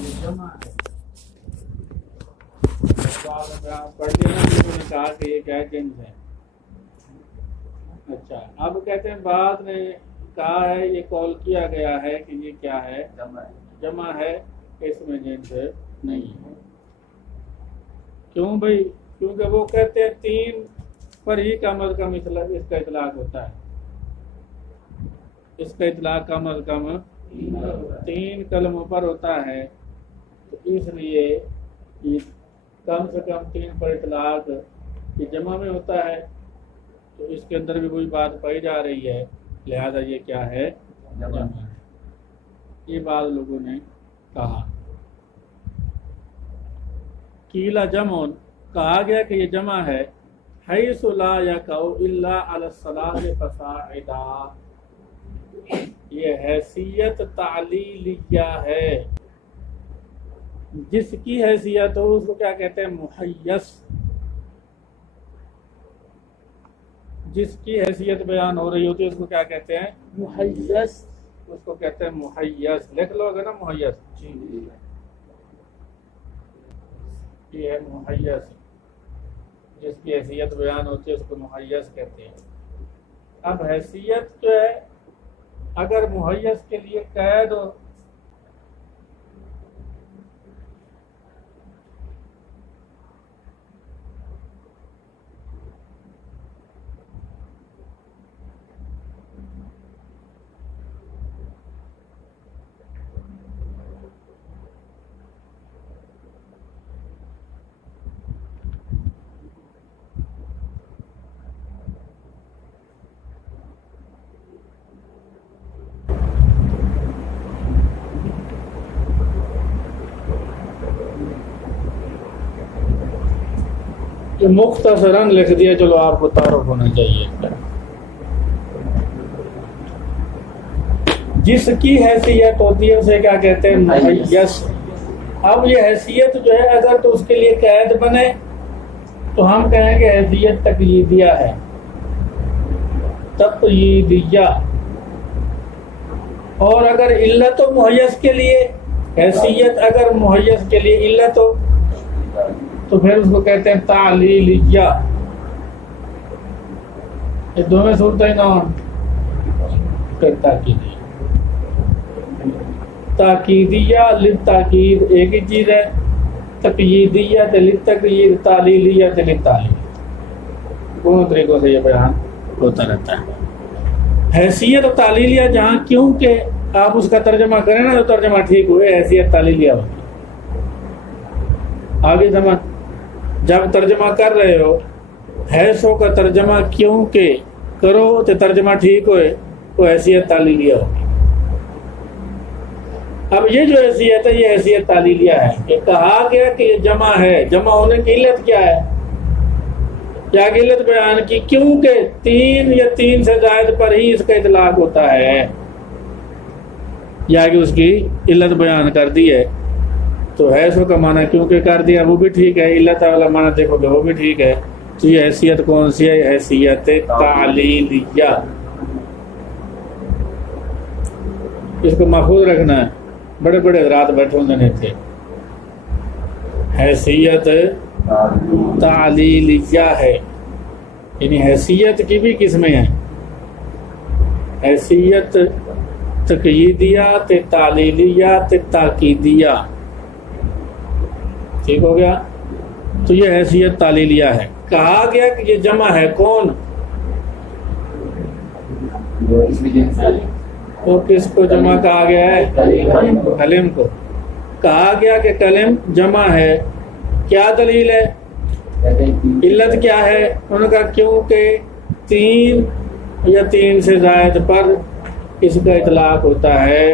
یہ جمع ہے. پڑھ لینا انہوں نے کہا کہ یہ کیا جنس ہے. اچھا اب کہتے ہیں بعد نے کہا ہے یہ قول کیا گیا ہے کہ یہ کیا ہے جمع ہے, اس میں جنس نہیں ہے. کیوں بھائی؟ کیونکہ وہ کہتے ہیں تین پر ہی کم از کم اس کا اطلاق ہوتا ہے. اس کا اطلاق کم از کم تین کلموں پر ہوتا ہے, تو اس لیے کم سے کم تین پر اطلاق یہ جمع میں ہوتا ہے. تو اس کے اندر بھی وہی بات پائی جا رہی ہے, لہذا یہ کیا ہے جمع ہے. یہ بعض لوگوں نے کہا. قیل جمع, کہا گیا کہ یہ جمع ہے. حیث لا یقع الا علی الثلاث فصاعدا, یہ حیثیت تعلیلیہ ہے. جس کی حیثیت ہو اس کو کیا کہتے ہیں؟ محیث. جس کی حیثیت بیان ہو رہی ہوتی ہے اس کو کیا کہتے ہیں؟ محیث. اس کو کہتے ہیں محیث. لکھ لو گے نا محیث. یہ ہے محیث. جس کی حیثیت بیان ہوتی ہے اس کو محیث کہتے ہیں. اب حیثیت جو ہے اگر محیث کے لیے قید ہو کہ مختصراً لکھ دیا, چلو آپ کو تعارف ہونا چاہیے. جس کی حیثیت ہوتی ہے اسے کیا کہتے ہیں؟ محیث. اب یہ حیثیت جو ہے اگر تو اس کے لیے قید بنے تو ہم کہیں گے حیثیت تقییدیہ ہے. تقییدیہ. اور اگر علت و محیث کے لیے حیثیت, اگر محیث کے لیے علت ہو تو پھر اس کو کہتے ہیں تعلیلیہ. یہ دونوں صورتیں نام پھر تاکیدیہ. تاکیدیہ للتاکید ایک ہی چیز ہے, تقییدیہ للتقیید, تعلیلیہ للتعلیل. دونوں طریقوں سے یہ بیان ہوتا رہتا ہے. حیثیت و تعلیلیہ جہاں کیونکہ آپ اس کا ترجمہ کریں نا تو ترجمہ ٹھیک ہوئے, حیثیت تعلیلیہ ہوگی. آگے سمجھ, جب ترجمہ کر رہے ہو حیثوں کا ترجمہ کیونکہ کرو تو ترجمہ ٹھیک ہوئے تو حیثیت تعلیلیہ ہوگی. اب یہ جو حیثیت ہے یہ حیثیت تعلیلیہ ہے. کہ کہا گیا کہ یہ جمع ہے, جمع ہونے کی علت کیا ہے؟ کیا علت بیان کی؟ کیونکہ تین یا تین سے زائد پر ہی اس کا اطلاق ہوتا ہے, یا کہ اس کی علت بیان کر دی ہے. تو حیثوں کا معنی کیونکہ کر دیا, وہ بھی ٹھیک ہے. علت والا معنی دیکھو گے وہ بھی ٹھیک ہے. تو یہ حیثیت کون سی ہے؟ حیثیت تعلیلیہ. اس کو محفوظ رکھنا ہے, بڑے بڑے حضرات بیٹھے ہوتے تھے. حیثیت تعلیلیہ ہے, یعنی حیثیت کی بھی قسمیں ہیں. حیثیت تقییدیہ, تعلیلیہ, تاکیدیہ. ٹھیک ہو گیا. تو یہ حیثیت تعلیلیہ ہے. کہا گیا کہ یہ جمع ہے. کون؟ تو کس کو جمع کہا گیا ہے؟ کلم کو. کہا گیا کہ کلم جمع ہے. کیا دلیل ہے؟ علت کیا ہے؟ انہوں نے کہا کیونکہ تین یا تین سے زائد پر اس کا اطلاق ہوتا ہے,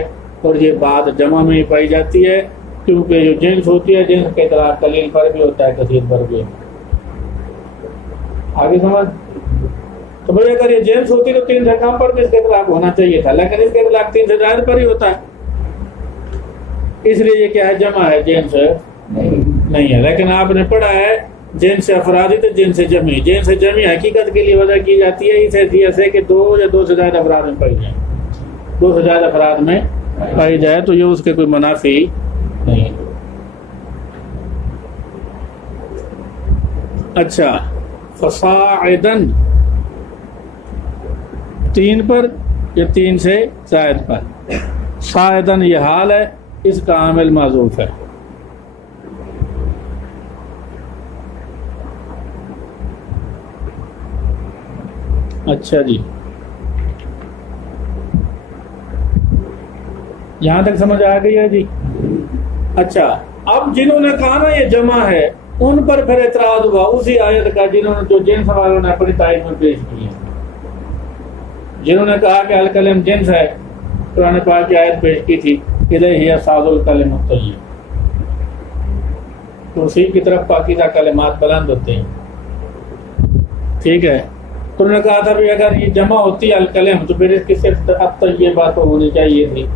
اور یہ بات جمع میں ہی پائی جاتی ہے. کیونکہ جو جنس ہوتی ہے جنس کا اطلاق قلیل پر بھی ہوتا ہے, کثیر پر بھی. آگے سمجھ. تو بھائی اگر یہ جنس ہوتی تو تین سے کم پر بھی اس کا اطلاق ہونا چاہیے تھا, لیکن اس کا اطلاق تین سے زائد پر ہی ہوتا ہے. اس لیے یہ کیا ہے؟ جمع ہے, جنس نہیں ہے. لیکن آپ نے پڑھا ہے جنس افرادی تو جنس جمعی. جنس جمعی حقیقت کے لیے وضع کی جاتی ہے اس حیثیت سے کہ دو یا دو سے زائد افراد میں پائی جائے, دو سے زائد افراد میں پائی جائے, تو یہ اس کے کوئی منافی نہیں. اچھا فصاعدن 3 پر یا 3 سے زائد پر. صاعدن یہ حال ہے، اس کا عامل معذوف ہے. اچھا جی، یہاں تک سمجھ آ گئی ہے جی. اچھا اب جنہوں نے کہا نا یہ جمع ہے، ان پر پھر اعتراض ہوا اسی آیت کا جنہوں نے جو جنس والوں نے اپنی تائید میں پیش کی ہے. جنہوں نے کہا کہ الکلم جنس ہے، قرآن پاک کی آیت پیش کی تھی الیہ صاد الکلم الطیب، تو اسی کی طرف پاکیزہ کلمات بلند ہوتے ہیں. ٹھیک ہے، تو انہوں نے کہا تھا بھی اگر یہ جمع ہوتی الکلم تو پھر اس کی صرف الطیبہ تو ہونی چاہیے تھی،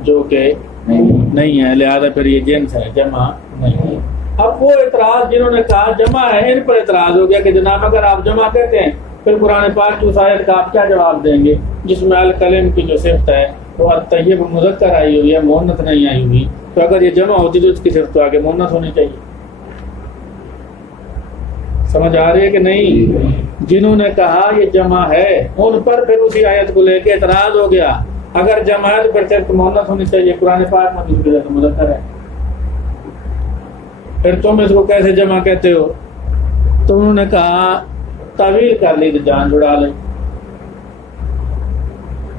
جو کہ نہیں ہے، لہذا پھر یہ جنس ہے، جمع نہیں ہے. اب وہ اعتراض جنہوں نے کہا جمع ہے، ان پر اعتراض ہو گیا کہ جناب اگر آپ جمع کہتے ہیں پھر قرآن پاک کی اس آیت کا آپ کیا جواب دیں گے جس میں الکلم کی جو صفت ہے وہ الطیب مذکر آئی ہوئی ہے، مؤنث نہیں آئی ہوئی، تو اگر یہ جمع ہوتی تو اس کی صفت تو آگے مؤنث ہونی چاہیے. سمجھ آ رہی ہے کہ نہیں؟ جنہوں نے کہا یہ جمع ہے ان پر پھر اسی آیت کو لے کے اعتراض ہو گیا، اگر جمع ہے تو پھر صرف مؤنث ہونی چاہیے، قرآن پاک میں بھی مذکر ہے، پھر تم اس کو کیسے جمع کہتے ہو؟ تو انہوں نے کہا تعویل کر لی تو جان چھڑا لے.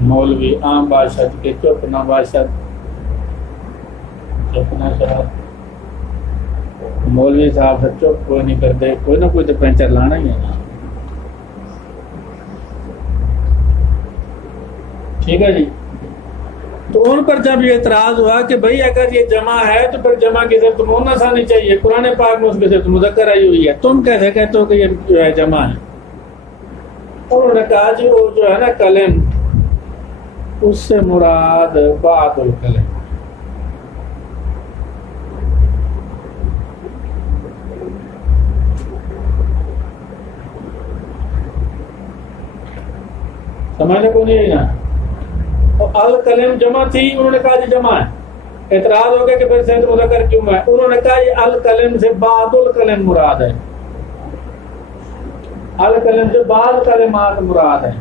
مولوی عام بادشاہ کے چپ نہ بادشاہ چپ نہ شاہ، مولوی صاحب سے چپ کوئی نہیں کرتے، کوئی نہ کوئی تو پینچر لانا ہی ہے نا. ٹھیک ہے جی. تو ان پر جب یہ اعتراض ہوا کہ بھئی اگر یہ جمع ہے تو پھر جمع کی صرف مؤنث آنی چاہیے، قرآن پاک میں اس کی صرف مذکر آئی ہوئی ہے، تم کیسے کہتے ہو کہ یہ جو ہے جمع ہے؟ انہوں نے کہا جی وہ جو ہے نا کلم، اس سے مراد بعض الکلم. سمجھنے کو نہیں نا؟ الکلم جمع تھی، انہوں نے کہا جی جمع ہے، اعتراض ہو گیا کہ پھر صحت مذکر کیوں ہے؟ انہوں نے کہا یہ الکلم سے بعض الکلم مراد ہے، الکلم سے بعض کلمات مراد ہے،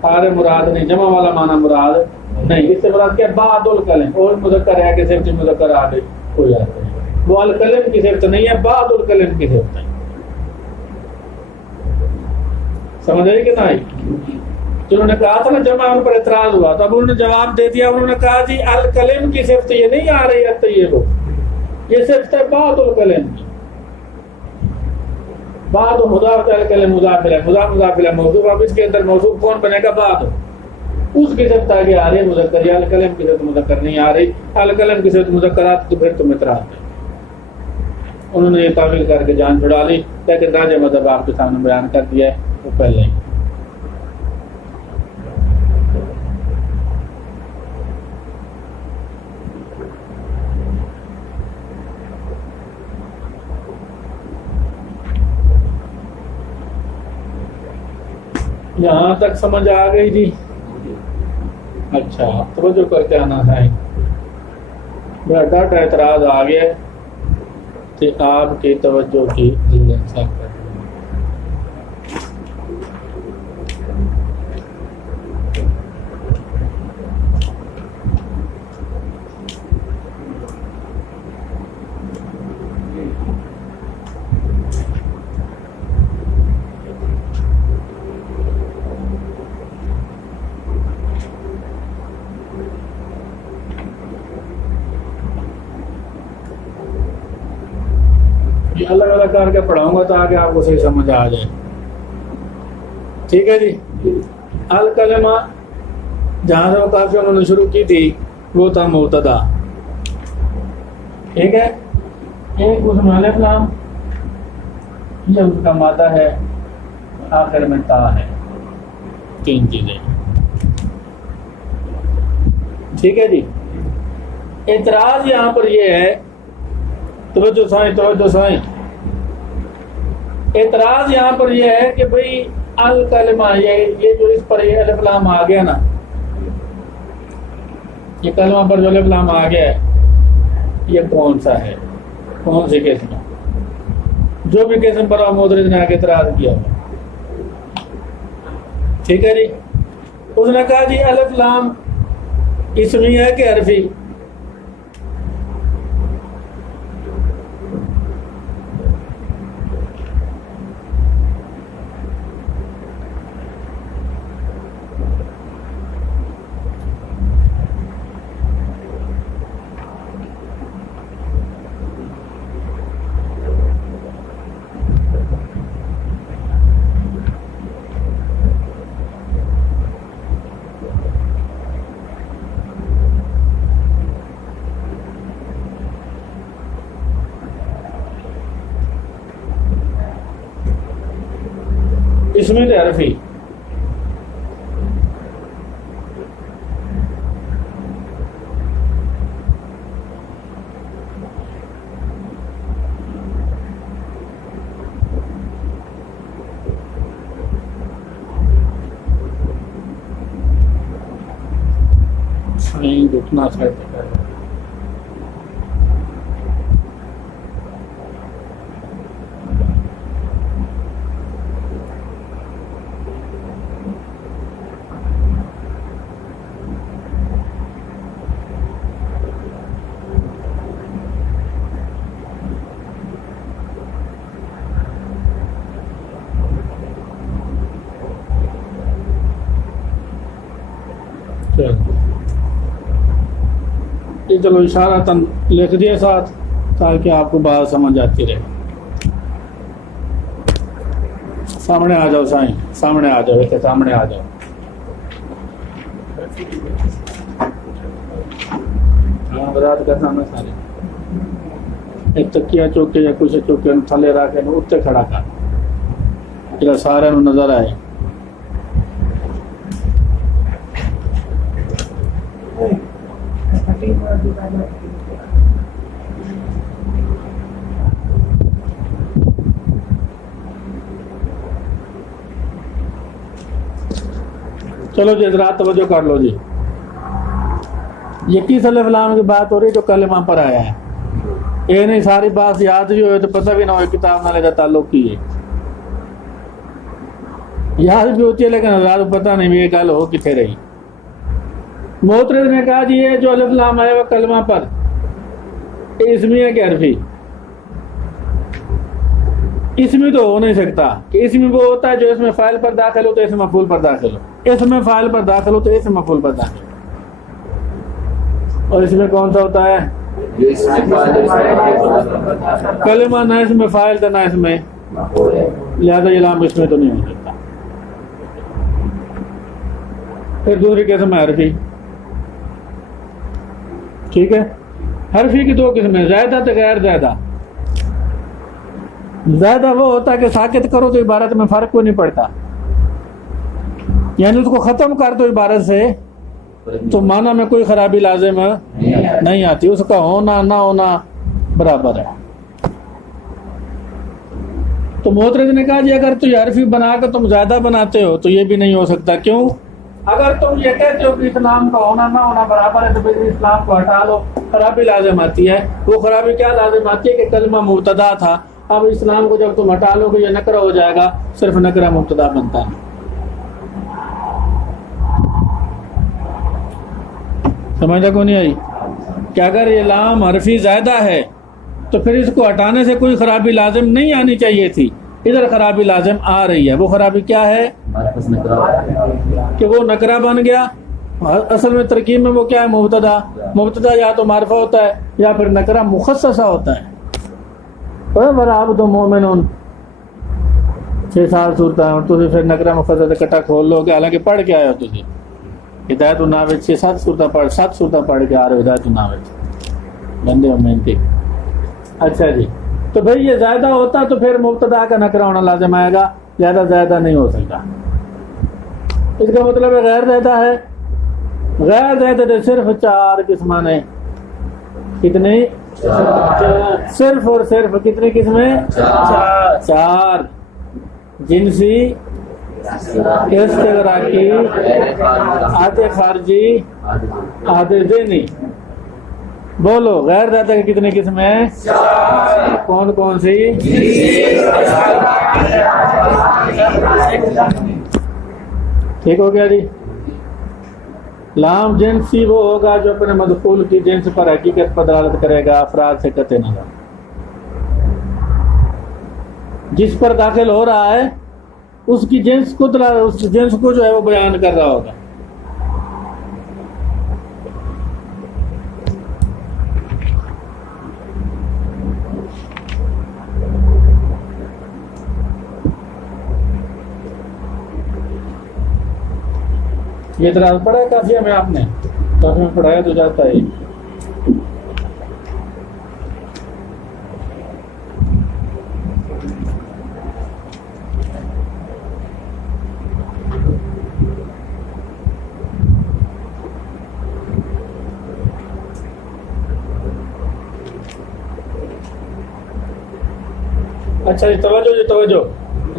سارے مراد نہیں، جمع والا معنی مراد نہیں. اس سے مراد کیا؟ بعض الکلم، اور مذکر ہے کہ صرف مذکر آ گئی ہو جاتے ہیں، وہ الکلم کی صفت نہیں ہے، بعض الکلم کی صفت ہے. سمجھ آئی کہ نہیں؟ جنہوں نے کہا تھا نا جمع، ان پر اعتراض ہوا تو اب انہوں نے جواب دے دیا. انہوں نے کہا جی الکلم کی صفت یہ نہیں آ رہی ہے طیب، یہ صفت ہے بعض الکلم کی. بعض مضاف الکلم مضاف الیہ، مضاف مضاف الیہ موصوف، اب اس کے اندر موصوف کون بنے گا؟ بعض. اس کی صفت آگے آ رہی ہے مذکر، یا الکلم کی صفت مذکر نہیں آ رہی، الکلم کی صفت مذکر آتی تو پھر تم اعتراض ہے. انہوں نے یہ تعویل کر کے جان چھڑا لی، لیکن راجہ مذہب آپ کے سامنے بیان کر دیا ہے وہ پہلے ہی. یہاں تک سمجھ آ گئی جی؟ اچھا توجہ کر کے آنا ہے، میرا ڈٹ اعتراض آ گیا کہ آپ کی توجہ کی ضرورت ہے. الگ الگ کر کے پڑھاؤں گا تاکہ آپ کو صحیح سمجھ آ جائے. ٹھیک ہے جی. الکلمہ جہاں سے وہ کافی انہوں نے شروع کی تھی وہ تھا مبتدا. ٹھیک ہے، ایک اس میں الف لام، یہ اس کا مادہ ہے، آخر میں تا ہے، 3 چیزیں. ٹھیک ہے جی. اعتراض یہاں پر یہ ہے، توجہ سائیں، اعتراض یہاں پر یہ ہے کہ بھئی الکلمہ، یہ جو اس پر یہ الف لام آ گیا نا، یہ کلمہ پر جو الف لام آ گیا ہے یہ کون سا ہے، کون سی قسم ہے؟ جو بھی قسم پر معترض نے آگے اعتراض کیا ہوا، ٹھیک ہے جی۔ اس نے کہا جی الف لام اسمی ہے کہ حرفی؟ اسمی تو حرفی؟ نہیں اٹھنا چاہتے ہیں۔ چلو اشارہ لکھ دیا ساتھ تاکہ آپ کو بات سمجھ آتی رہے۔ سامنے آ جاؤ سائیں، سامنے آ جاؤ، ایسے سامنے آ جاؤ۔ برات کا سامنے سارے ایک تکیا چوکے یا کچھ چوکے تھلے رکھ کے اتنے کھڑا کر جا سارے نظر آئے۔ چلو جی حضرات توجہ کر لو جی، یہ کس الف لام کی بات ہو رہی ہے جو کلمہ پر آیا ہے؟ یہ نہیں ساری بات یاد بھی ہوئے تو پتہ بھی نہ ہو کتاب نہ لے تعلق کی ہے، یاد بھی ہوتی ہے لیکن حضرات پتہ نہیں بھی یہ گل ہو کتنے رہی۔ معترض نے کہا جی یہ جو الف لام آیا وہ کلمہ پر اسمی ہے کہ حرفی؟ اسمی تو ہو نہیں سکتا کہ اسمی وہ ہوتا ہے جو اس میں فاعل پر داخل ہو تو اسم مفعول پر داخل ہو، اس میں فاعل پر داخل ہو تو اسم مفعول پر داخل ہو، اور اس میں کون سا ہوتا ہے؟ کلمہ نہ اس میں فاعل تھا نہ اس میں، لہذا یہ لام اس میں تو نہیں ہو سکتا۔ پھر دوسری قسم ہے حرفی، ٹھیک ہے۔ حرفی کی دو قسمیں، زائدہ تو غیر زائدہ۔ زائدہ وہ ہوتا ہے کہ ساکت کرو تو عبارت میں فرق کوئی نہیں پڑتا، یعنی اس کو ختم کر دو عبارت سے تو معنی میں کوئی خرابی لازم نہیں آتی، اس کا ہونا نہ ہونا برابر ہے۔ تو معترض نے کہا جی اگر تو یہ حرفی بنا کر تم زیادہ بناتے ہو تو یہ بھی نہیں ہو سکتا، کیوں؟ اگر تم یہ کہتے ہو کہ اسلام کا ہونا نہ ہونا برابر ہے تو پھر اسلام کو ہٹا لو، خرابی لازم آتی ہے۔ وہ خرابی کیا لازم آتی ہے کہ کلمہ مبتدا تھا، اب اسلام کو جب تم ہٹا لو گے یہ نکرہ ہو جائے گا، صرف نکرہ مبتدا بنتا ہے۔ سمجھا کو نہیں آئی کہ اگر یہ لام حرفی زائدہ ہے تو پھر اس کو ہٹانے سے کوئی خرابی لازم نہیں آنی چاہیے تھی، ادھر خرابی لازم آ رہی ہے۔ وہ خرابی کیا ہے کہ وہ نکرہ بن گیا۔ اصل میں ترکیب میں وہ کیا ہے؟ مبتدا۔ مبتدا یا تو معرفہ ہوتا ہے یا پھر نکرہ مخصصہ ہوتا ہے۔ برابر تو مومنون 6 صورتیں اور تھی پھر نکرہ مخصص کٹا کھول لو گے، حالانکہ پڑھ کے آئے ہو تھی ہدایت الناو 6-7 صورتیں پڑھ کے آ رہے ہو ہدایت الناو بندے اور محنتی۔ اچھا جی، تو بھئی یہ زائدہ ہوتا تو پھر مبتدا کا نکرہ ہونا لازم آئے گا، زیادہ زائدہ نہیں ہو سکتا۔ اس کا مطلب ہے غیر زائدہ ہے۔ غیر زائدہ تو صرف 4 قسمیں ہیں۔ کتنی؟ صرف اور صرف کتنی قسمیں؟ 4۔ جنسی، استغراقی، آدھے خارجی، آدھے ذہنی۔ بولو غیر داتا کی کتنی قسمیں؟ کون کون سی؟ ٹھیک ہو گیا جی۔ لام جنسی وہ ہوگا جو اپنے مدخول کی جنس پر حقیقت پر دلالت کرے گا، افراد سے قطع نظر۔ جس پر داخل ہو رہا ہے اس کی جنس کو اس جنس کو جو ہے وہ بیان کر رہا ہوگا۔ یہ اعتراض پڑھا ہے کافیہ میں آپ نے؟ کافی میں پڑھایا تو جاتا ہے۔ اچھا جی، توجہ جی توجہ۔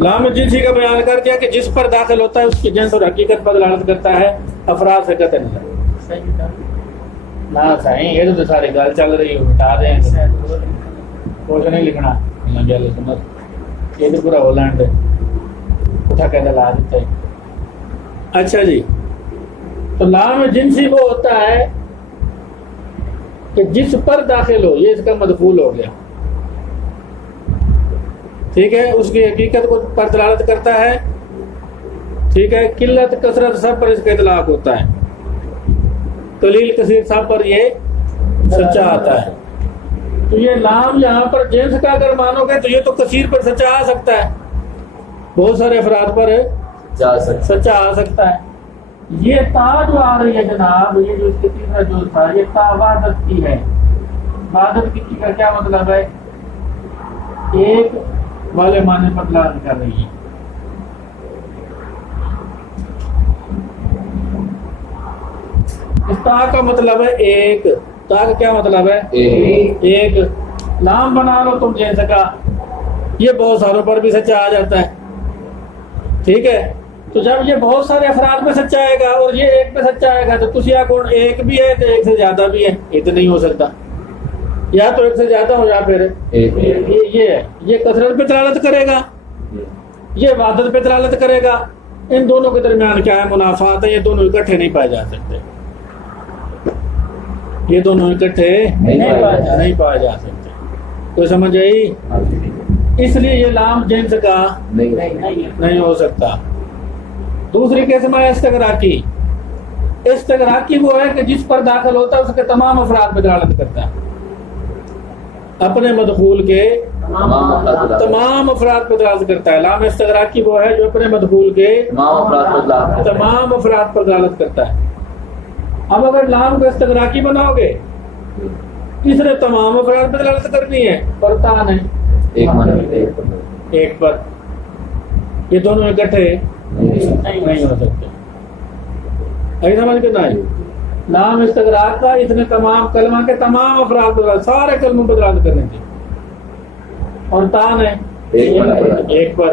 لام جنسی کا بیان کر دیا کہ جس پر داخل ہوتا ہے اس کی جنس اور حقیقت پر دلالت کرتا ہے، افراد سے قطع نظر۔ نہ صحیح، یہ تو ساری گال چل رہی ہے، بتا دیں کچھ نہیں لکھنا۔ یہ تو پورا ہولینڈ اٹھا کے دلا دیتا ہے۔ اچھا جی، تو لام جنسی وہ ہوتا ہے کہ جس پر داخل ہو، یہ اس کا مدخول ہو گیا، ٹھیک ہے، اس کی حقیقت کو پر دلالت کرتا ہے، ٹھیک ہے، قلت کثرت سب پر اس کا اطلاق ہوتا ہے، قلیل کثیر سب پر یہ سچا آتا ہے۔ تو یہ لام یہاں پر جنس کا اگر مانو گے تو یہ تو کثیر پر سچا آ سکتا ہے، بہت سارے افراد پر سچا آ سکتا ہے۔ یہ تا جو آ رہی ہے جناب، یہ جو اس کے تیسرا جو تھا، یہ تا وحدت کی ہے۔ وحدت کی کا کیا مطلب ہے؟ ایک والے معنی پر دلالت کر رہی ہے۔ اس تا کا مطلب ہے ایک، تا کا کیا مطلب ہے؟ ایک۔ لام بنا لو تم جنس کا، یہ بہت ساروں پر بھی سچا آ جاتا ہے، ٹھیک ہے۔ تو جب یہ بہت سارے افراد پہ سچا آئے گا اور یہ ایک پہ سچا آئے گا تو تسیا کون ایک بھی ہے تو ایک سے زیادہ بھی ہے، یہ تو نہیں ہو سکتا، یا تو ایک سے زیادہ ہو یا پھر یہ ہے۔ یہ کثرت پہ دلالت کرے گا، یہ وحدت پہ دلالت کرے گا۔ ان دونوں کے درمیان کیا ہے؟ منافات ہے، یہ دونوں اکٹھے نہیں پائے جا سکتے، یہ دونوں اکٹھے نہیں پائے جا سکتے۔ کوئی سمجھ آئی؟ اس لیے یہ لام جنس کا نہیں ہو سکتا۔ دوسری قسم ہے استغراقی۔ استغراقی وہ ہے کہ جس پر داخل ہوتا ہے اس کے تمام افراد پہ دلالت کرتا ہے، اپنے مدخول کے تمام افراد پہ دلالت کرتا ہے۔ لام استغراقی وہ ہے جو اپنے مدخول کے تمام افراد پر دلالت کرتا ہے۔ اب اگر لام کو استغراقی بناؤ گے، اس نے تمام افراد پر دلالت کرنی ہے، پر تا نہیں، ایک پر، یہ دونوں اکٹھے نہیں ہو سکتے۔ ایسا سمجھ کے نہیں؟ لام استغراق کا اس نے تمام کلمہ کے تمام افراد پر، سارے کلموں پر دلالت کرنے تھے، اور تان ہے ایک پر۔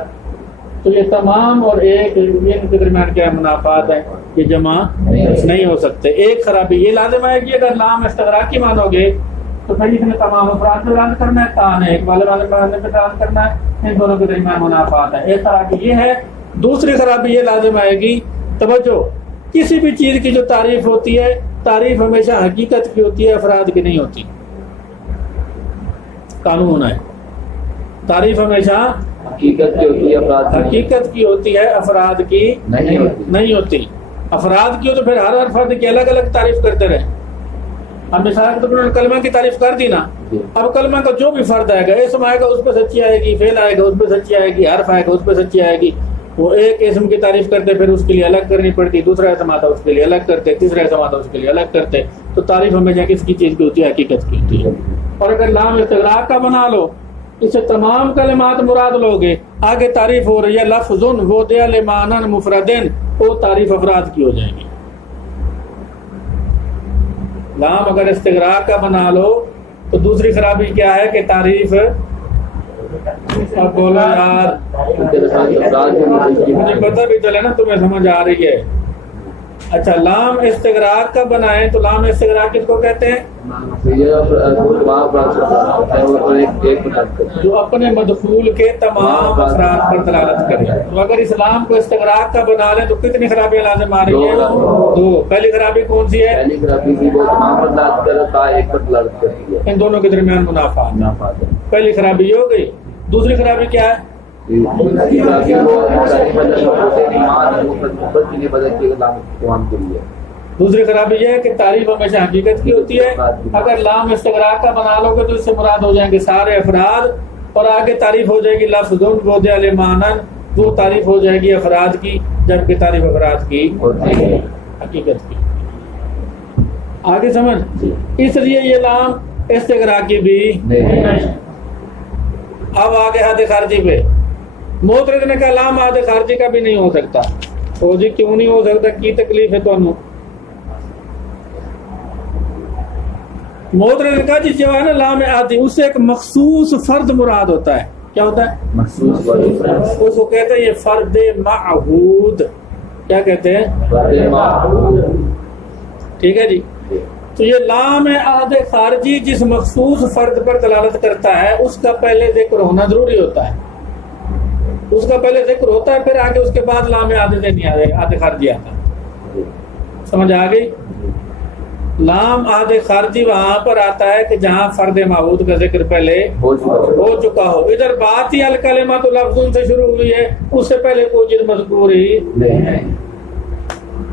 تو یہ تمام اور ایک، ان کے درمیان کیا منافات ہے؟ یہ جمع نہیں ہو سکتے۔ ایک خرابی یہ لازم ہے کہ اگر لام استغراقی مانو گے تو پھر اس نے تمام افراد پہ دلالت کرنا ہے، تان ہے ایک والے پہ دلالت کرنا ہے، ان دونوں کے درمیان منافات ہے۔ ایک خرابی یہ ہے۔ دوسری خرابی یہ لازم آئے گی، توجہ، کسی بھی چیز کی جو تعریف ہوتی ہے، تعریف ہمیشہ حقیقت کی ہوتی ہے، افراد کی نہیں ہوتی۔ قانون ہے، تعریف ہمیشہ حقیقت کی ہوتی ہے، افراد حقیقت کی ہوتی ہے، افراد کی نہیں ہوتی۔ افراد کی ہو تو پھر ہر فرد کی الگ الگ تعریف کرتے رہے۔ اب مثال کے طور پر کلمہ کی تعریف کر دی نا، اب کلمہ کا جو بھی فرد آئے گا، اسم آئے گا اس پہ سچی آئے گی، فعل آئے گا اس پہ سچی آئے گی، حرف آئے گا اس پہ سچی آئے گی۔ وہ ایک اسم کی تعریف کرتے پھر اس کے لیے الگ کرنی پڑتی، دوسرا اسم آتا اس کے لیے الگ کرتے، تیسرا اسم آتا اس کے لیے الگ کرتے۔ تو تعریف ہمیشہ کس کی چیز کی ہوتی ہے؟ حقیقت کی ہوتی ہے۔ اور اگر لام استغراق کا بنا لو، اس سے تمام کلمات مراد لوگے، آگے تعریف ہو رہی ہے لفظ وضع لمعنى مفرد، وہ تعریف افراد کی ہو جائے گی۔ لام اگر استغراق کا بنا لو تو دوسری خرابی کیا ہے کہ تعریف اب بولو یار، مجھے پتہ بھی چلے نا تمہیں سمجھ آ رہی ہے. اچھا لام استغراق کا بنائیں تو لام استغراق کس کو کہتے ہیں؟ جو اپنے مدخول کے تمام افراد پر دلالت کرے. تو اگر اسلام کو استغراق کا بنا لیں تو کتنی خرابیاں لازم آ رہی ہیں؟ 2. پہلی خرابی کون سی ہے؟ ان دونوں کے درمیان منافات. پہلی خرابی یہ ہو گئی. دوسری خرابی کیا ہے؟ دوسری خرابی یہ ہے کہ تعریف ہمیشہ حقیقت کی ہوتی ہے. اگر لام استغراق کا بنا لو گے تو اس سے مراد ہو جائیں گے سارے افراد، اور آگے تعریف ہو جائے گی لفظ وضع لمعنن، وہ تعریف ہو جائے گی افراد کی، جبکہ تعریف افراد کی حقیقت کی. آگے سمجھ. اس لیے یہ لام استغراقی بھی. اب آگے حد خارجی پہ معترض نے کہا لام حد خارجی کا بھی نہیں ہو سکتا. او جی کیوں نہیں ہو سکتا؟ کی تکلیف ہے تو معترض نے کہا جس جو ہے نا لام عادی، اس سے ایک مخصوص فرد مراد ہوتا ہے. کیا ہوتا ہے؟ مخصوص فرد. اس کو کہتے ہیں یہ فرد معہود. کیا کہتے ہیں؟ فرد معہود. ٹھیک ہے جی. تو یہ لام عہد خارجی جس مخصوص فرد پر دلالت کرتا ہے اس کا پہلے ذکر ہونا ضروری ہوتا ہے. اس کا پہلے ذکر ہوتا ہے، پھر آگے اس کے بعد لام عہد خارجی آتا ہے. سمجھ آ گئی؟ لام عہد خارجی وہاں پر آتا ہے کہ جہاں فرد معہود کا ذکر پہلے ہو چکا ہو. ادھر بات ہی الکلمات لفظوں سے شروع ہوئی ہے، اس سے پہلے کوئی چیز مذکور ہی نہیں،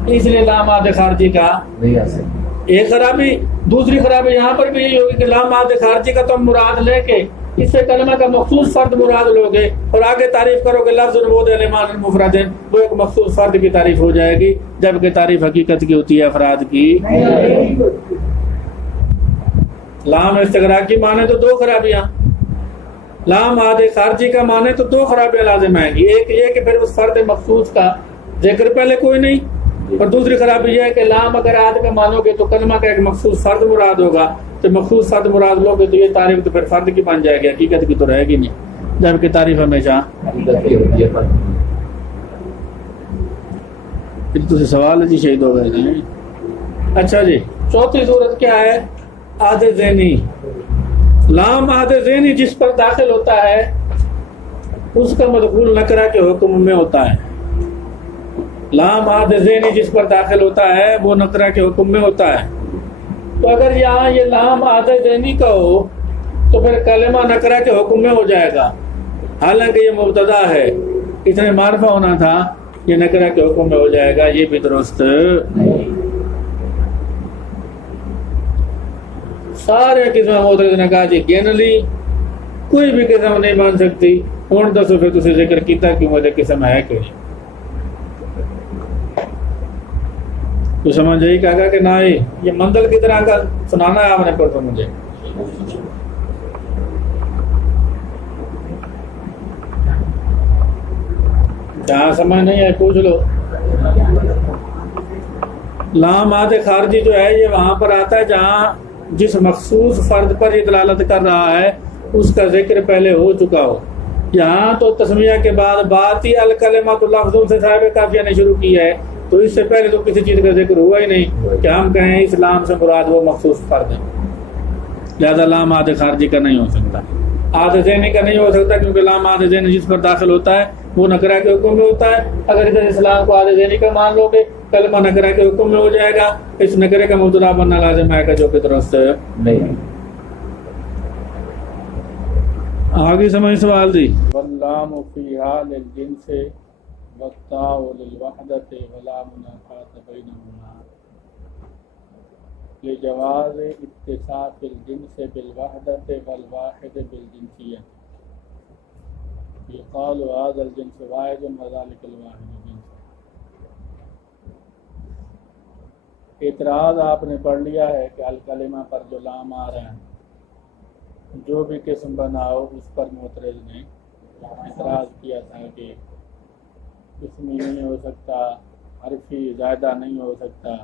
اس لیے لام عہد خارجی کا نہیں آ سکتا. ایک خرابی. دوسری خرابی یہاں پر بھی یہی ہوگی کہ لام عہد خارجی کا تم مراد لے کے اس سے کلمہ کا مخصوص فرد مراد لوگے اور آگے تعریف کرو گے لفظ وضع لمعنن مفردن، وہ ایک مخصوص فرد کی تعریف ہو جائے گی، جبکہ تعریف حقیقت کی ہوتی ہے، افراد کی. لام استغراق کی معنی تو 2 خرابیاں، لام عہد خارجی کا معنی تو 2 خرابیاں لازم آئیں گی. ایک یہ کہ پھر اس فرد مخصوص کا ذکر پہلے کوئی نہیں، اور دوسری خرابی یہ ہے کہ لام اگر عہد کا مانو گے تو کلمہ کا ایک مخصوص فرد مراد ہوگا. تو مخصوص فرد مراد لو گے تو یہ تعریف تو پھر فرد کی بن جائے گی، حقیقت کی تو رہے گی نہیں، جبکہ تعریف ہمیشہ. تو سوال ہے جی شہید ہو گئے. اچھا جی چوتھی صورت کیا ہے؟ عہد ذہنی. لام عہد ذہنی جس پر داخل ہوتا ہے اس کا مدخول نکرہ کے حکم میں ہوتا ہے. لام عہد ذہنی جس پر داخل ہوتا ہے وہ نکرہ کے حکم میں ہوتا ہے. تو اگر یہاں یہ لام عہد ذہنی کا ہو تو پھر کلمہ نکرہ کے حکم میں ہو جائے گا، حالانکہ یہ مبتدا ہے، اس نے معرفہ ہونا تھا، یہ نکرہ کے حکم میں ہو جائے گا. یہ بھی درست نہیں. سارے قسم معترض نے کہا جی گن لی، کوئی بھی قسم نہیں بن سکتی. ہوں دسو پھر تسی ذکر کیتا کہ مجھے قسم ہے کہ تو سمجھ آئی کہا کہ نہ یہ منزل کی طرح کا سنانا ہے آپ نے پڑھا مجھے. جہاں سمجھ نہیں ہے پوچھ لو. لام عہد خارجی جو ہے یہ وہاں پر آتا ہے جہاں جس مخصوص فرد پر یہ دلالت کر رہا ہے اس کا ذکر پہلے ہو چکا ہو. یہاں تو تسمیہ کے بعد بات ہی الکلمات لفظوں سے صاحب قافیہ نے شروع کی ہے، تو اس سے پہلے تو کسی چیز کا ذکر ہوا ہی نہیں کہ ہم کہیں اس لام سے مراد وہ مخصوص فرد ہے. لہذا لام عہد خارجی کا نہیں ہو سکتا، عہد ذہنی کا نہیں ہو سکتا، کیونکہ لام عہد ذہنی جس پر داخل ہوتا ہے وہ نکرہ کے حکم میں ہوتا ہے. اگر ادھر اسلام کو عہد ذہنی کا مان لو گے کلمہ نکرہ کے حکم میں ہو جائے گا. اس نکرے کا مبتدا بننا لازم ہے جو کہ درست نہیں. آگے سمجھ سوال دی. واللام فی حال الجنس والتاء للوحدۃ ولا منافات بینہما لجواز اتصاف الجنس بالوحدۃ والواحد بالجنسیۃ یقال هذا الجنس واحد وذلك الواحد جنس. اعتراض آپ نے پڑھ لیا ہے کہ الکلمہ پر جو لام آ رہا ہے جو بھی قسم بناؤ اس پر معترض نے اعتراض کیا تھا کہ قسمی نہیں ہو سکتا، حرفی زائدہ نہیں ہو سکتا،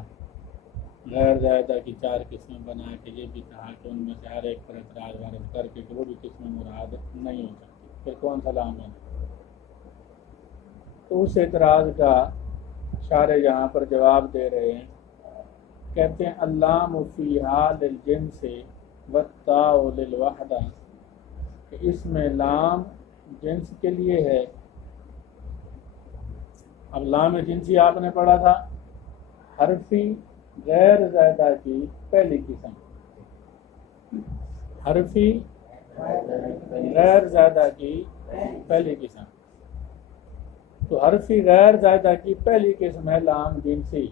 غیر زائدہ کی 4 قسمیں بنا کے یہ بھی کہا کہ ان میں سے ہر ایک پر اعتراض وارد کر کے وہ بھی قسم مراد نہیں ہو سکتی. پھر کون سا لام ہے؟ تو اس اعتراض کا شارح یہاں پر جواب دے رہے ہیں، کہتے ہیں اللام فیہا للجنس والتاء للوحدہ، کہ اس میں لام جنس کے لیے ہے۔ اب لام جنسی آپ نے پڑھا تھا حرفی غیر زائدہ کی پہلی قسم، حرفی غیر زائدہ کی پہلی قسم، تو حرفی غیر زائدہ کی پہلی قسم ہے لام جنسی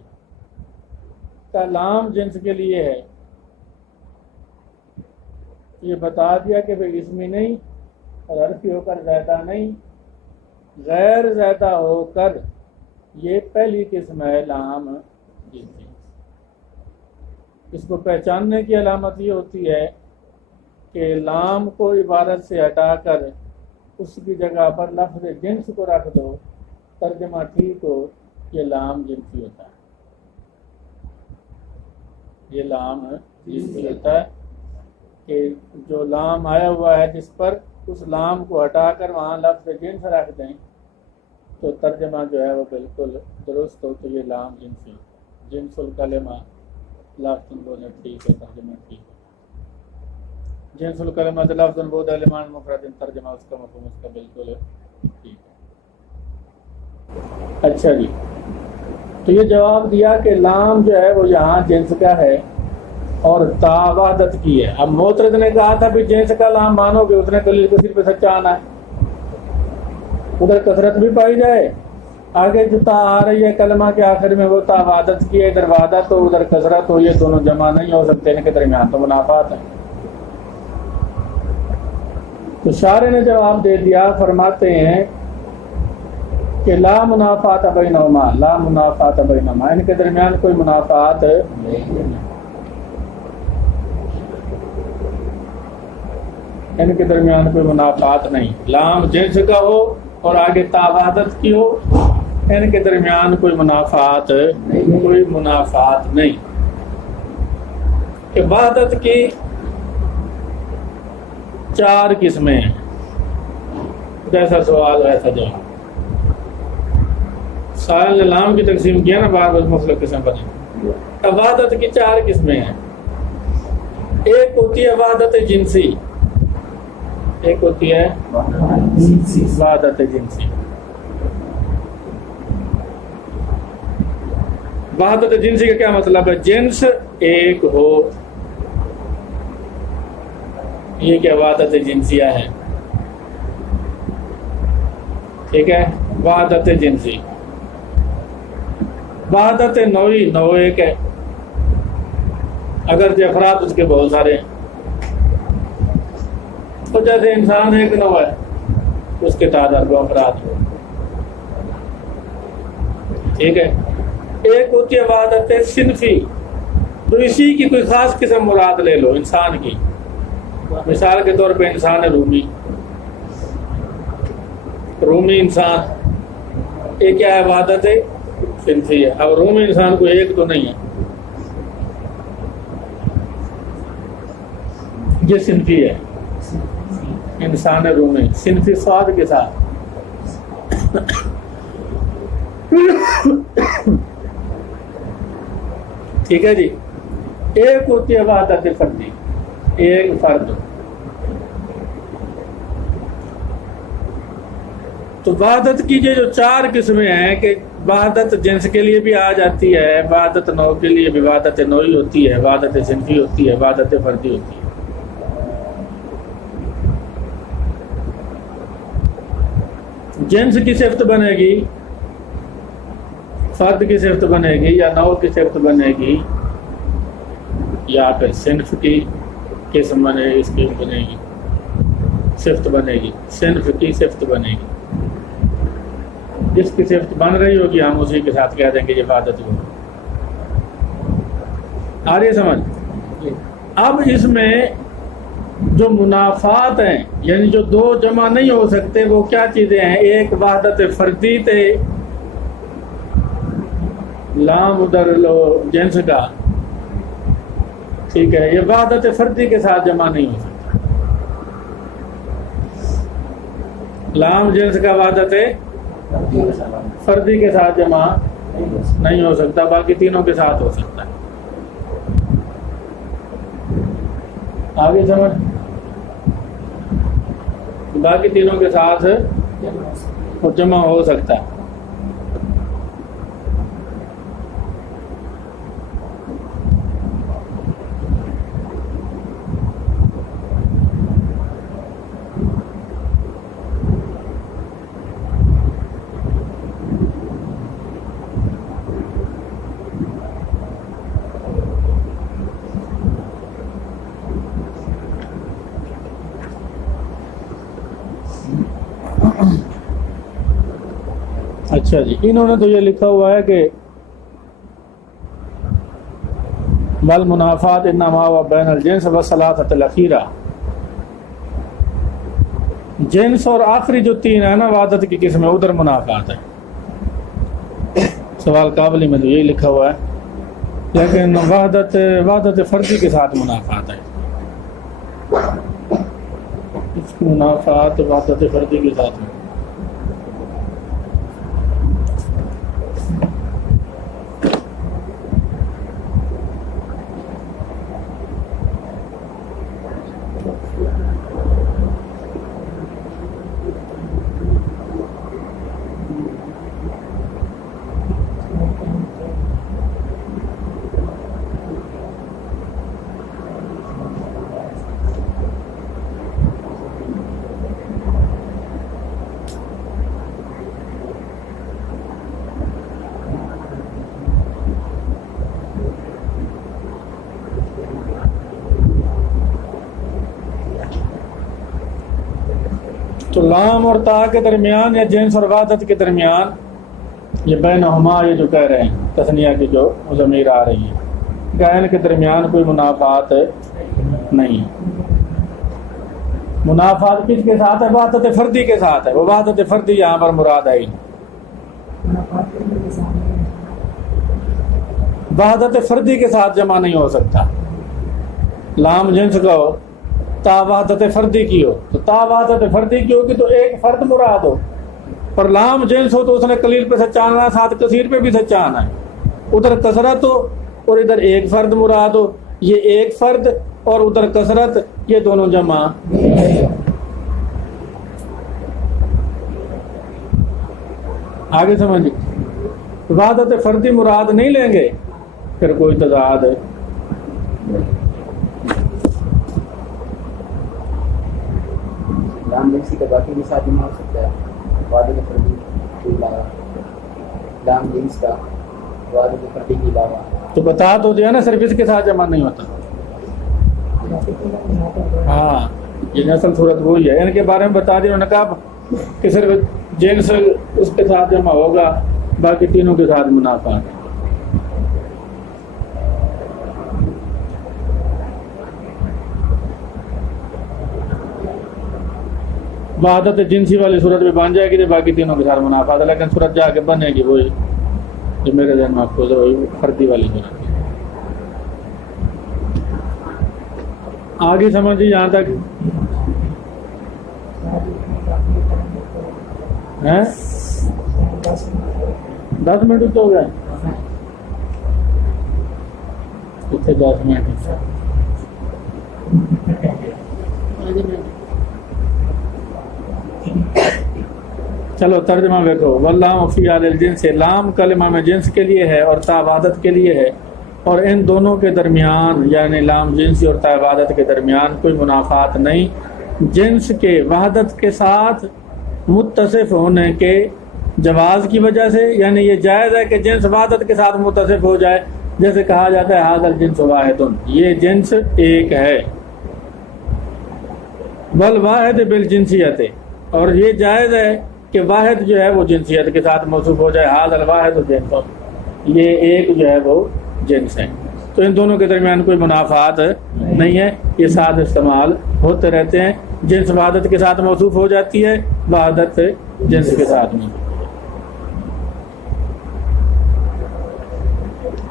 کا۔ لام جنس کے لیے ہے، یہ بتا دیا کہ بھئی اسمی نہیں اور حرفی ہو کر زائدہ نہیں، غیر زائدہ ہو کر یہ پہلی قسم ہے لام جنسی۔ اس کو پہچاننے کی علامت یہ ہوتی ہے کہ لام کو عبارت سے ہٹا کر اس کی جگہ پر لفظ جنس کو رکھ دو، ترجمہ ٹھیک ہو، یہ لام جنسی ہوتا ہے، یہ لام جنسی ہوتا ہے کہ جو لام آیا ہوا ہے جس پر اس لام کو ہٹا کر وہاں لفظ جنس رکھ دیں تو ترجمہ جو ہے وہ بالکل درست ہو، تو یہ لام جنسی، جنس الکلمہ لفظ بولے ٹھیک ہے، ترجمہ ٹھیک ہے، جنس الکلمہ لفظ بود علمان مفرد، ترجمہ اس کا مفہوم اس کا بالکل ٹھیک ہے۔ اچھا جی، تو یہ جواب دیا کہ لام جو ہے وہ یہاں جنس کا ہے اور تا وحدت کی ہے۔ اب معترض نے کہا تھا بھی جنس کا لام مانو گے، اس نے دلیل کثیر پہ سچا آنا ہے، ادھر کثرت بھی پائی جائے، آگے جو تا آ رہی ہے کلمہ کے آخر میں وہ تا وحدت کی ہے، ادھر وحدت ہو ادھر کثرت ہو، یہ دونوں جمع نہیں ہو سکتے، ان کے درمیان تو منافات ہے۔ تو شارح نے جواب دے دیا، فرماتے ہیں کہ لا منافات بینہما، لا منافات بینہما، ان کے درمیان کوئی منافات نہیں، ان کے درمیان کوئی منافات نہیں، لام جنس کا ہو اور آگے تا وحدت کی ہو، ان کے درمیان کوئی منافات نہیں۔ کہ وحدت کی 4 قسمیں ہیں، جیسا سوال ویسا جواب۔ سائل نے لام کی تقسیم کیا نا، بعد مختلف قسم بنے۔ اب وحدت کی 4 قسمیں ہیں، ایک ہوتی ہے وحدت جنسی، ایک ہوتی ہے وحدت جنسی۔ وحدت جنسی کا کیا مطلب ہے؟ جنس ایک ہو، یہ کیا وحدت جنسیہ ہے، ٹھیک ہے، وحدت جنسی۔ وحدت نوعی، نوع ایک ہے، اگر جو افراد اس کے بہت سارے ہیں، تو جیسے انسان ایک نوع ہے، اس کے تعداد 2 افراد ہو، ٹھیک ہے۔ ایک ہوتی ہے وحدت صنفی، تو اسی کی کوئی خاص قسم مراد لے لو انسان کی، مثال کے طور پہ انسان رومی، رومی انسان، یہ کیا ہے؟ وحدت صنفی ہے۔ اب رومی انسان کو ایک تو نہیں ہے، یہ صنفی ہے، انسان رومی صنفی صاد کے ساتھ۔ ٹھیک ہے جی۔ ایک ہوتی ہے وحدت فردی، ایک فرد، تو وحدت کی جو 4 قسمیں ہیں کہ وحدت جنس کے لیے بھی آ جاتی ہے، وحدت نوع کے لیے بھی، وحدت نوعی ہوتی ہے، وحدت صنفی ہوتی ہے، وحدت فردی ہوتی ہے۔ جنس کی صفت بنے گی، فرد کی صفت بنے گی، یا نوع کی صفت بنے گی، یا پھر صنف کی قسم بنے گی، اس کی بنے گی، صفت بنے گی، صنف کی صفت بنے گی۔ جس کی صفت بن رہی ہوگی ہم اسی کے ساتھ کہہ دیں گے یہ وحدت ہوگی۔ آ رہی ہے سمجھ؟ اب اس میں جو منافات ہیں، یعنی جو 2 جمع نہیں ہو سکتے، وہ کیا چیزیں ہیں؟ ایک وحدت فردی تے لام ادھر لو جنس کا، ٹھیک ہے، یہ وحدت فردی کے ساتھ جمع نہیں ہو سکتا۔ لام جنس کا وحدت فردی کے ساتھ جمع نہیں ہو سکتا، باقی تینوں کے ساتھ ہو سکتا ہے. آگے سمجھ، باقی تینوں کے ساتھ وہ جمع ہو سکتا ہے. اچھا جی، انہوں نے تو یہ لکھا ہوا ہے کہ والمنافات انما هو بین الجنس والثلاثۃ الاخیرہ، جنس اور آخری جو تین ہے نا وحدت کی قسم ہے، ادھر منافات ہے. سوال قابلی میں تو یہی لکھا ہوا ہے، لیکن وحدت فردی کے ساتھ منافات ہے. اس کی منافات وحدت فردی کے ساتھ ہے. تو لام اور تا کے درمیان یا جنس اور وحدت کے درمیان یہ بینہما، یہ جو کہہ رہے ہیں تثنیہ کی جو ضمیر آ رہی ہے، کہ ان کے درمیان کوئی منافات نہیں. منافات کس کے ساتھ ہے؟ وحدت فردی کے ساتھ ہے. وہ وحدت فردی یہاں پر مراد ہے. وحدت فردی کے ساتھ جمع نہیں ہو سکتا. لام جنس کا ہو، تا وحدت فردی کی ہو، تو تا وحدت فردی کی ہوگی تو ایک فرد مراد ہو. پر لام جنس ہو تو اس نے قلیل پہ سچا آنا ہے، ساتھ کثیر پہ بھی سچا آنا ہے. ادھر کثرت ہو اور ادھر ایک فرد مراد ہو، یہ ایک فرد اور ادھر کثرت، یہ دونوں جمع. آگے سمجھ، وحدت فردی مراد نہیں لیں گے پھر کوئی تضاد ہے. لام جنسی کا باقی کے ساتھ جمع ہو سکتا ہے، وحدت فردی کے علاوہ. لام جنس کا وحدت فردی کے علاوہ تو بتا تو دیا نا، صرف اس کے ساتھ جمع نہیں ہوتا. ہاں، یہ اصل صورت وہی ہے. ان کے بارے میں بتا دیا، انہوں نے کہا کہ صرف جنس اس کے ساتھ جمع ہوگا، باقی تینوں کے ساتھ منافات. وحدت جنسی والی صورت میں بن جائے گی تو باقی تینوں کے ساتھ منافات ہے، لیکن صورت جا کے بنے گی وہی جو میرے ذہن میں محفوظ ہے، وہی فردی والی صورت. آگے سمجھیے یہاں تک ہیں؟ 10 منٹ تو ہو گئے، کتنے 10 منٹ. چلو ترجمہ دیکھو. واللام فی آل الجنس، لام کلمہ میں جنس کے لیے ہے اور تا وحدت کے لیے ہے، اور ان دونوں کے درمیان یعنی لام جنسی اور تا وحدت کے درمیان کوئی منافات نہیں. جنس کے وحدت کے ساتھ متصف ہونے کے جواز کی وجہ سے، یعنی یہ جائز ہے کہ جنس وحدت کے ساتھ متصف ہو جائے، جیسے کہا جاتا ہے ھذا الجنس واحد، یہ جنس ایک ہے. والواحد بالجنسیت، اور یہ جائز ہے کہ واحد جو ہے وہ جنسیت کے ساتھ موصوف ہو جائے. ھذا الواحد جنس، یہ ایک جو ہے وہ جنس ہے. تو ان دونوں کے درمیان کوئی منافات نہیں ہے، یہ ساتھ استعمال ہوتے رہتے ہیں. جنس وحدت کے ساتھ موصوف ہو جاتی ہے، وحدت جنس کے ساتھ میں.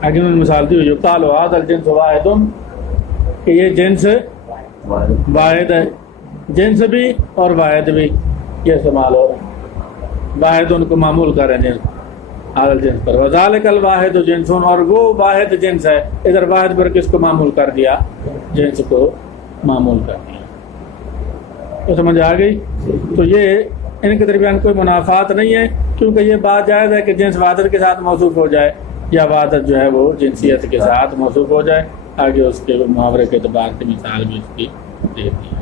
آگے انہوں نے مثال دی ہوئی، قال ھذا الجنس واحد، کہ یہ جنس واحد ہے، جنس بھی اور واحد بھی. یہ استعمال ہو رہا ہے. واحد ان کو معمول کر رہے ہیں عادل جنس پر. وذالک الواحد جنسون، اور وہ واحد جنس ہے. ادھر واحد پر کس کو معمول کر دیا؟ جنس کو معمول کر دیا. تو سمجھ آ گئی؟ تو یہ ان کے درمیان کوئی منافات نہیں ہے، کیونکہ یہ بات جائز ہے کہ جنس وحدت کے ساتھ موصوف ہو جائے یا وحدت جو ہے وہ جنسیت کے ساتھ موصوف ہو جائے. آگے اس کے محاورے کے اعتبار سے مثال بھی اس کی دے دی ہے.